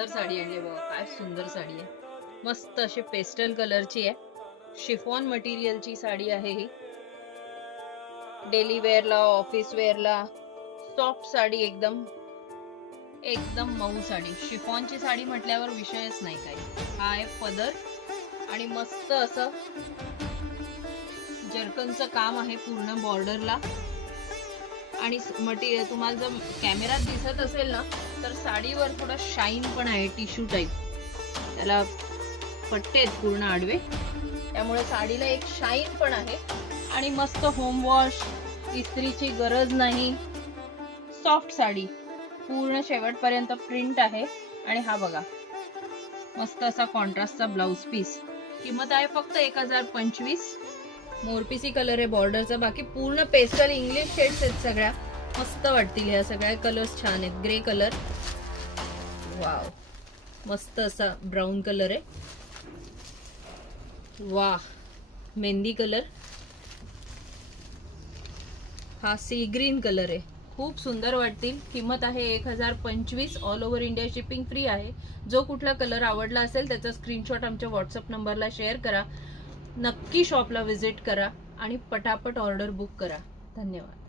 सुंदर साडी आणली बघा, काय सुंदर साडी आहे. मस्त अशी पेस्टल कलरची आहे, शिफॉन मटेरियलची साडी आहे ही. डेली वेअरला, ऑफिस वेअरला सॉफ्ट साडी, एकदम एकदम मऊ साडी. शिफॉनची साडी म्हटल्यावर विषयच नाही काही. हा आहे पदर आणि मस्त असं जर्कनचं काम आहे पूर्ण बॉर्डरला. आणि मटेरियल तुम्हाला जर कॅमेरात दिसत असेल ना तर साडीवर थोडा शाईन पण आहे, टिश्यू टाईप. त्याला पट्टे आहेत पूर्ण आडवे, त्यामुळे साडीला एक शाईन पण आहे. आणि मस्त होम वॉश, इस्त्रीची गरज नाही. सॉफ्ट साडी, पूर्ण शेवटपर्यंत प्रिंट आहे. आणि हा बघा मस्त असा कॉन्ट्रास्टचा ब्लाउज पीस. किंमत आहे फक्त 1025. मोरपिसी कलर आहे बॉर्डरचा. बाकी पूर्ण पेस्टल इंग्लिश शेड्स आहेत सगळ्या. मस्त वाटतील ह्या सगळ्या. कलर्स छान आहेत. ग्रे कलर, वाव, मस्त असा ब्राऊन कलर आहे. वाह, मेहंदी कलर. हा सी ग्रीन कलर आहे. खूप सुंदर वाटतील. किंमत आहे 1025. All over India shipping free आहे. जो कुठला कलर आवडला असेल त्याचा स्क्रीनशॉट आमच्या व्हॉट्सअप नंबरला शेअर करा. नक्की शॉपला व्हिजिट करा आणि पटापट ऑर्डर बुक करा. धन्यवाद.